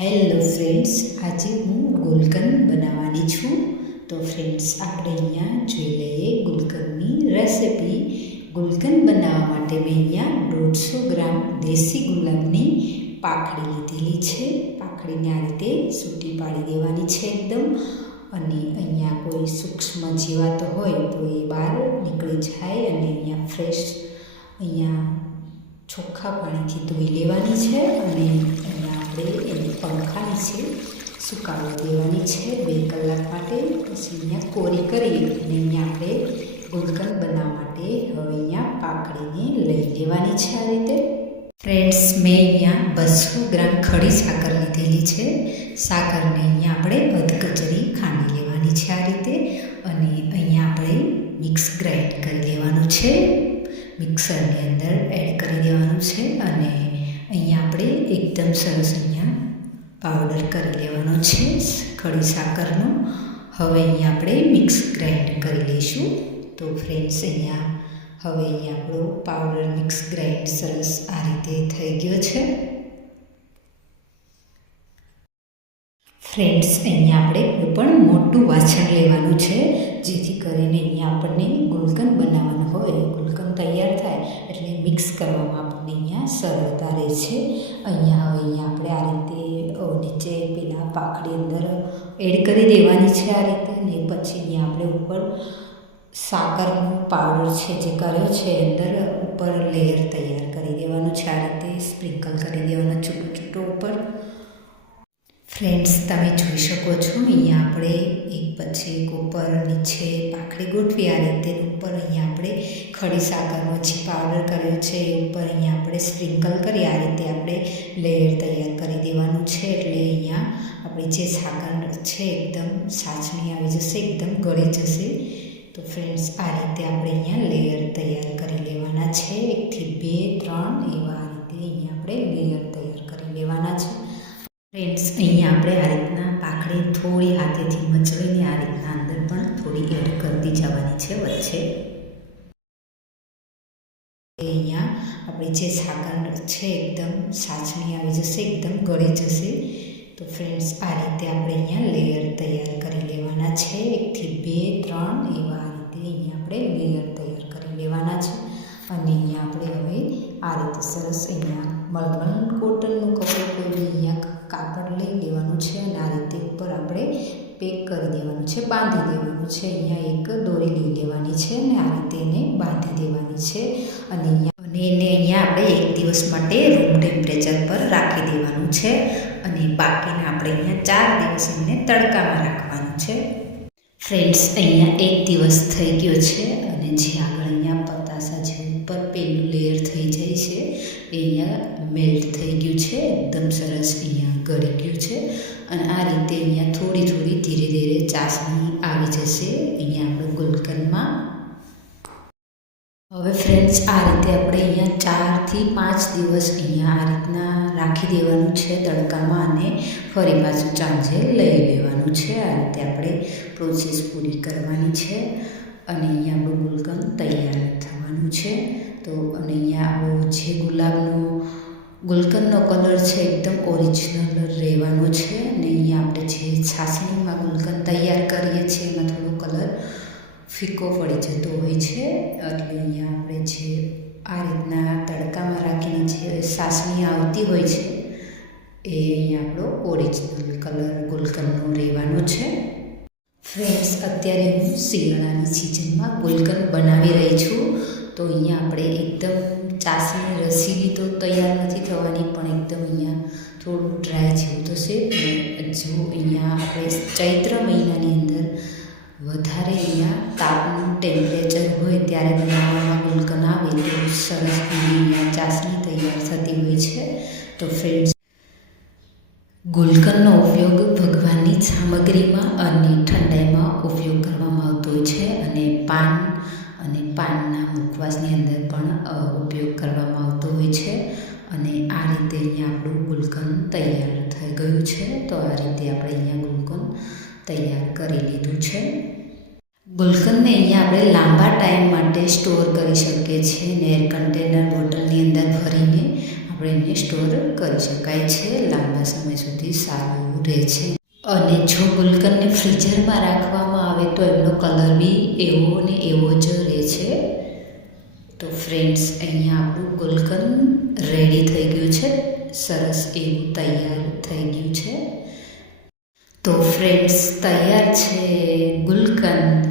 Hello friends આજે હું ગુલકંદ બનાવવાની છું. તો ફ્રેન્ડ્સ આપણે અહીંયા જોઈ લઈએ ગુલકંદની રેસિપી ગુલકંદ બનાવવા માટે મેં અહીંયા દોઢસો ગ્રામ દેશી ગુલાબની પાખડી લીધેલી છે. પાખડીને આ રીતે સૂટી પાડી દેવાની છે એકદમ. અને અહીંયા કોઈ સૂક્ષ્મ જીવાતો હોય તો એ બહાર નીકળી જાય અને અહીંયા ફ્રેશ અહીંયા ચોખ્ખા પાણીથી ધોઈ લેવાની છે. અને અહીંયા આપણે એને પંખા નીચે સુકાવી દેવાની છે બે કલાક માટે. પછી અહીંયા કોરી કરી અને અહીંયા આપણે ગુલકંદ બનાવવા માટે હવે અહીંયા પાકડીને લઈ લેવાની છે આ રીતે. ફ્રેન્ડ્સ મેં અહીંયા બસો ગ્રામ ખડી સાકર લીધેલી છે. સાકરને અહીંયા આપણે અધકચરી ખાંડી લેવાની છે આ રીતે અને અહીંયા આપણે મિક્સ ગ્રાઇન્ડ કરી લેવાનું છે. મિક્સરની અંદર એડ કરી દેવાનું છે અને અહીંયા આપણે એકદમ સરસ અહીંયા પાવડર કરી લેવાનો છે, કઢી સાકરનો. હવે અહીંયા આપણે મિક્સ ગ્રાઇન્ડ કરી લઈશું. તો ફ્રેન્ડ્સ અહીંયા હવે અહીંયા આપણો પાવડર મિક્સ ગ્રાઇન્ડ સરસ આ રીતે થઈ ગયો છે. ફ્રેન્ડ્સ અહીંયા આપણે કોઈ પણ મોટું વાસણ લેવાનું છે, જેથી કરીને અહીંયા આપણને ગુલકંદ બનાવવાનું હોય. ગુલકંદ તૈયાર થાય એટલે મિક્સ કરવામાં આપણને અહીંયા સરળતા રહે છે. અહીંયા અહીંયા આપણે આ રીતે નીચે પેલા પાખડી અંદર એડ કરી દેવાની છે આ રીતે ને પછી અહીંયા આપણે ઉપર સાકરનો પાવડર છે જે કર્યો છે અંદર ઉપર લેયર તૈયાર કરી દેવાનું છે. આ રીતે સ્પ્રિંકલ કરી દેવાનું છૂટું છૂટું ઉપર. ફ્રેન્ડ્સ તમે જોઈ શકો છો. અહીંયા આપણે એક પછી એક ઉપર નીચે પાખડી ગોઠવી, આ રીતે ઉપર અહીંયા આપણે ખડી સાકરનો જે પાવડર કર્યો છે. એ ઉપર અહીંયા આપણે સ્પ્રિંકલ કરી, આ રીતે આપણે લેયર તૈયાર કરી દેવાનું છે. એટલે અહીંયા આપણી જે સાકર છે એકદમ સાચણી આવી જશે, એકદમ ગળી જશે. તો ફ્રેન્ડ્સ આ રીતે આપણે અહીંયા લેયર તૈયાર કરી લેવાના છે. એકથી બે, ત્રણ, એવા રીતે અહીંયા આપણે લેયર તૈયાર કરી લેવાના છે ફ્રેન્ડ્સ અહીંયા આપણે આ રીતના પાકડી થોડી હાથેથી મચવીને આ રીતના અંદર પણ થોડી એડ કરતી જવાની છે વચ્ચે. અહીંયા આપણી જે સાકર છે એકદમ સાચણી આવી જશે, એકદમ ગળી જશે. તો ફ્રેન્ડ્સ આ રીતે આપણે અહીંયા લેયર તૈયાર કરી લેવાના છે. એકથી બે, ત્રણ, એવા રીતે અહીંયા આપણે છે અને આ રીતે ઉપર આપણે પેક કરી દેવાનું છે, બાંધી દેવાનું છે. અહીંયા એક દોરી લઈ લેવાની છે અને આ રીતે એને બાંધી દેવાની છે. અને અહીંયા અને એને અહીંયા આપણે એક દિવસ માટે રૂમ ટેમ્પરેચર પર રાખી દેવાનું છે. અને બાકીના આપણે અહીંયા ચાર દિવસ એમને તડકામાં રાખવાનું છે. ફ્રેન્ડ્સ અહીંયા એક દિવસ થઈ ગયો છે અને જે આગળ અહીંયા પતાસા જે ઉપર પેલું લેયર થઈ જાય છે, એ અહીંયા મેલ્ટ થઈ ગયું છે, એકદમ સરસ અહીંયા ગળી ગયું છે. અને આ રીતે અહીંયા થોડી થોડી ધીરે ધીરે ચાસણી આવી જશે અહીંયા આપણે ગુલકંદમાં હવે ફ્રેન્ડ્સ આ રીતે આપણે અહીંયા ચારથી પાંચ દિવસ અહીંયા આ રીતના રાખી દેવાનું છે તડકામાં અને ફરી પાછું ચાંજે લઈ લેવાનું છે. આ રીતે આપણે પ્રોસેસ પૂરી કરવાની છે અને અહીંયા આપણું ગુલકંદ તૈયાર થવાનું છે. તો અને અહીંયા આપણો જે ગુલાબનો ગુલકંદનો કલર છે એકદમ ઓરિજિનલ રહેવાનો છે અને અહીંયા આપણે જે છાસણીમાં ગુલકંદ તૈયાર કરીએ છીએ, એમાં થોડો કલર ફીકો પડી જતો હોય છે. એટલે અહીંયા આપણે જે આ રીતના તડકામાં રાખીને જે સાસણી આવતી હોય છે, એ અહીંયા આપણો ઓરિજિનલ કલર ગુલકંદનો રહેવાનો છે. ફ્રેન્ડ્સ અત્યારે હું શિયાળાની સિઝનમાં ગુલકંદ બનાવી રહી છું. તો અહીંયા આપણે એકદમ ચાસણી રસીલી તો તૈયાર નથી થવાની, પણ એકદમ અહીંયા થોડું ડ્રાય જેવું થશે જો અહીંયા આપણે ચૈત્ર મહિનાની અંદર વધારે અહીંયા તાપનું ટેમ્પરેચર હોય ત્યારે બનાવવામાં ગુલકંદ આવે તો સરસ અહીંયા ચાસણી તૈયાર થતી હોય છે. તો ફ્રેન્ડ્સ ગુલકનનો ઉપયોગ ભગવાનની સામગ્રીમાં અને ઠંડાઈમાં ઉપયોગ કરવામાં આવતો હોય છે અને પાન અને પાનના મુખવાસની અંદર પણ ઉપયોગ કરવામાં આવતો હોય છે. અને આ રીતે અહીંયા આપણું ગુલકંદ તૈયાર થઈ ગયું છે. તો આ રીતે આપણે અહીંયા ગુલકંદ તૈયાર કરી લીધું છે. ગુલકંદને અહીંયા આપણે લાંબા ટાઈમ માટે સ્ટોર કરી શકીએ છીએ. ને એર કન્ટેનર બોટલની અંદર ભરીને આપણે એને સ્ટોર કરી શકાય છે. લાંબા સમય સુધી સારું રહે છે. અને જો ગુલકંદને ફ્રીઝરમાં રાખવામાં આવે તો એમનો કલર બી એવો ને એવો જ રહે છે. તો ફ્રેન્ડ્સ, અહીંયા આપણું ગુલકંદ રેડી થઈ ગયું છે. સરસ એવું તૈયાર થઈ ગયું છે. તો ફ્રેન્ડ્સ, તૈયાર છે ગુલકંદ.